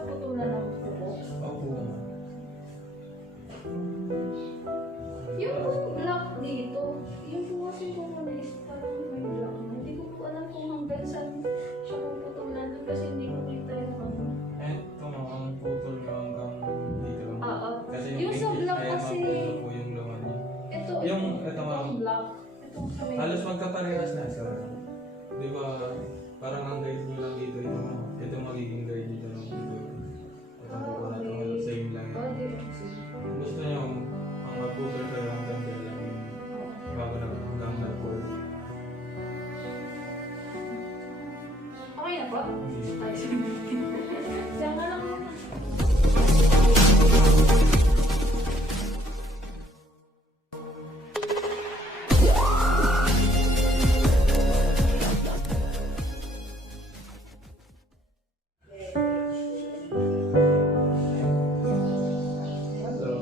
putulan ng buko. Opo. Yung lock dito, yung po kasi kung ano is parang may lock na. Hindi ko po alam kung hanggang saan siya puputulan doon kasi hindi ko kita yung ano. Ito ang putol nyo hanggang dito lang. Oo. Kasi Yung sa block kaya kasi, mapuno po yung laman niya. ito ma'am. ang block. Itong sa may... Halos magkaparehas na sir. Di ba parang ang guide nyo lang dito yung ano. Ito magiging guide dito lang dito. Ito po na ito. okay. Same lang Oh, yun. di ko kasi. Kung gusto nyo ang magputol kayo hanggang kaya lang yung bago na hanggang na-pull. Okay na ba? Hindi. Ay, sige. Diyan ka lang muna. Hello.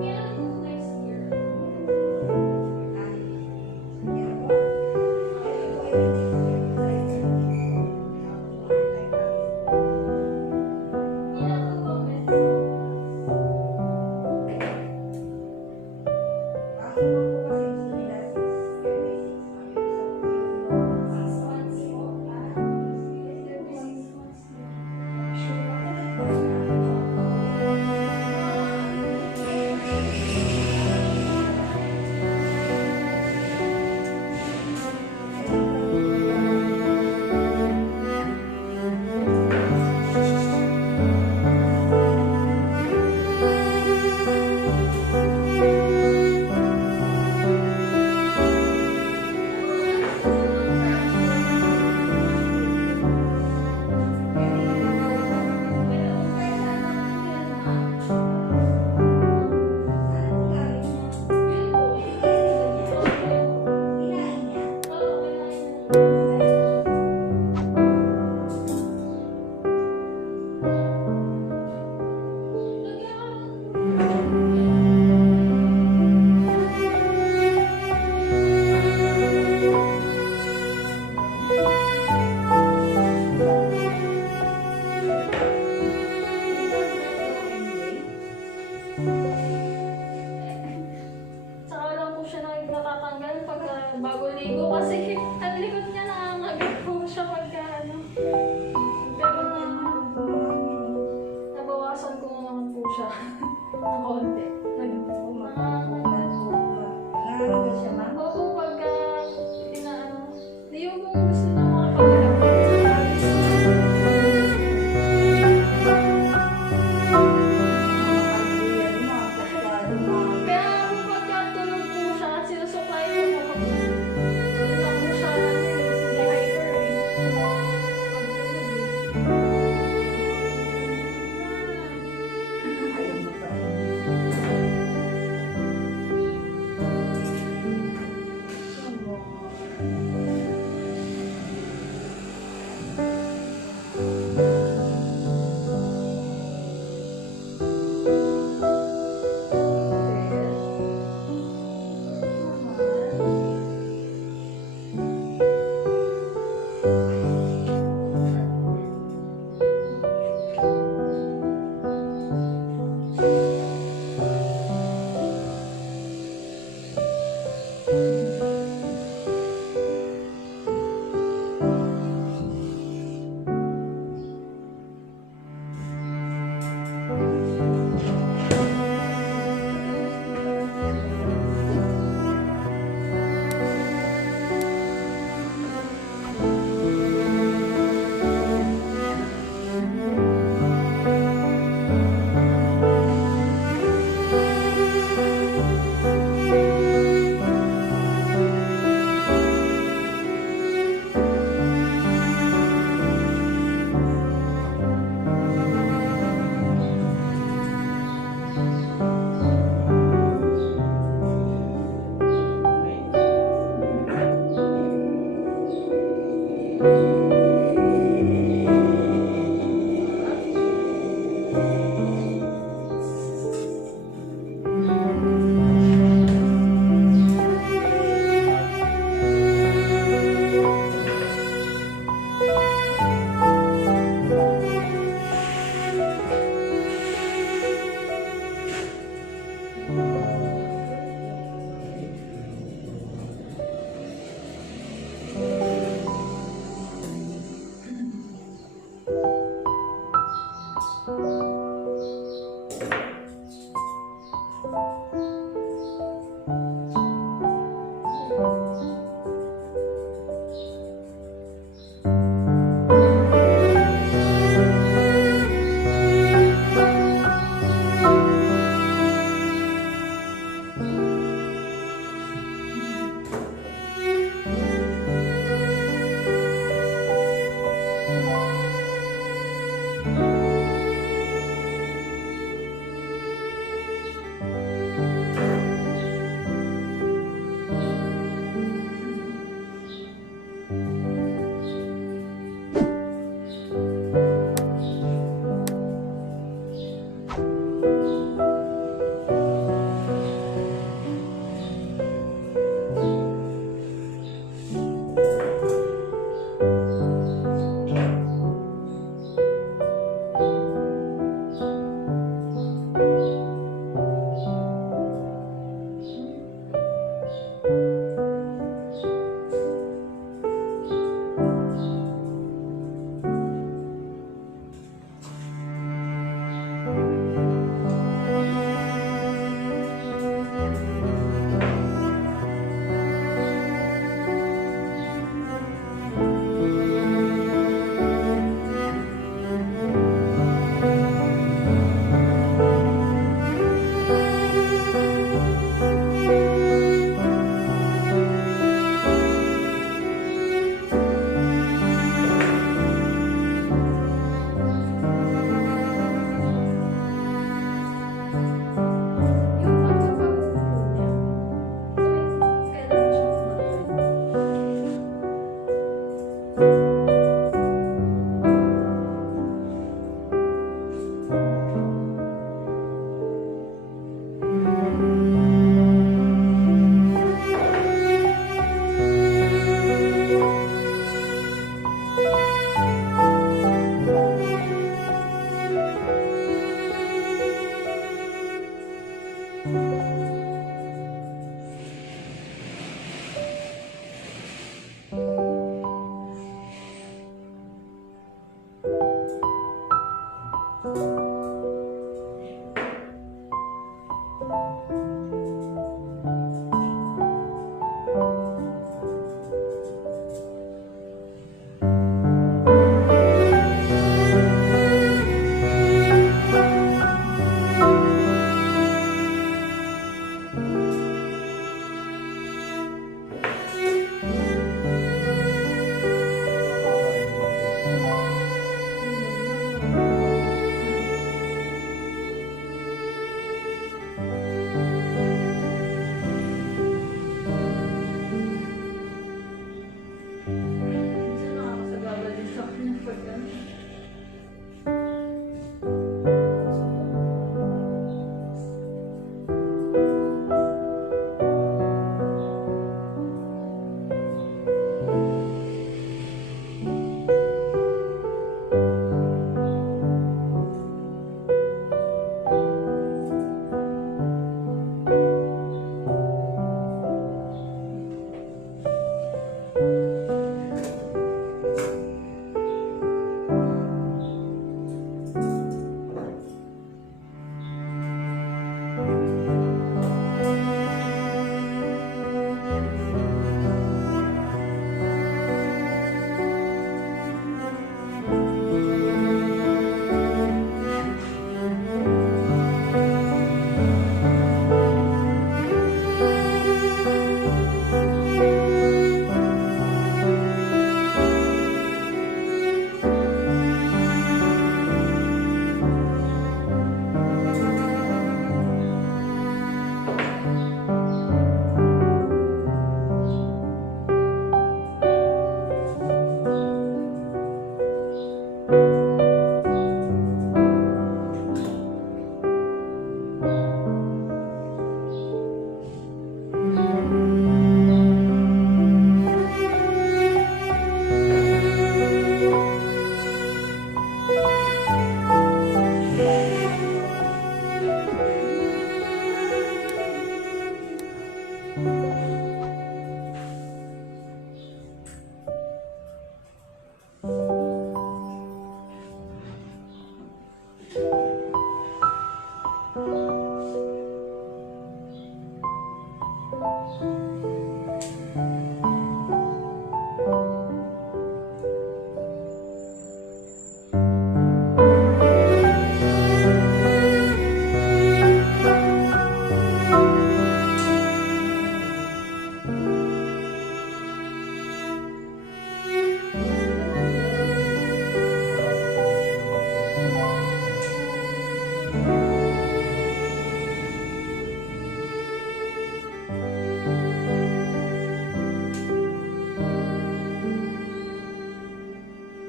Kailan mo next year? Ilan ang comments? Months mo? Is there be 6 months? Saka lang po siya natatanggal pag bago ligo kasi ang likod niya nangangagat po siya pagka ano. Pero nabawasan ko naman po siya ng konti. Opo, pagka inaano. Yung kung gusto na mga Kaya po pagka tulog po siya at sinusuklay ko po ako. Wala po siya behavior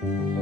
Kabila.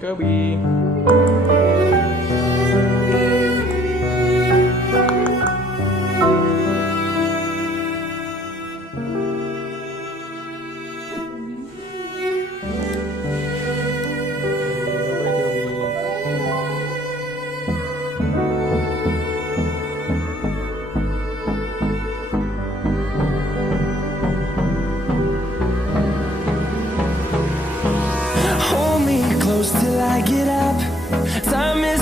Kobe. Hold me close till I get up. Time is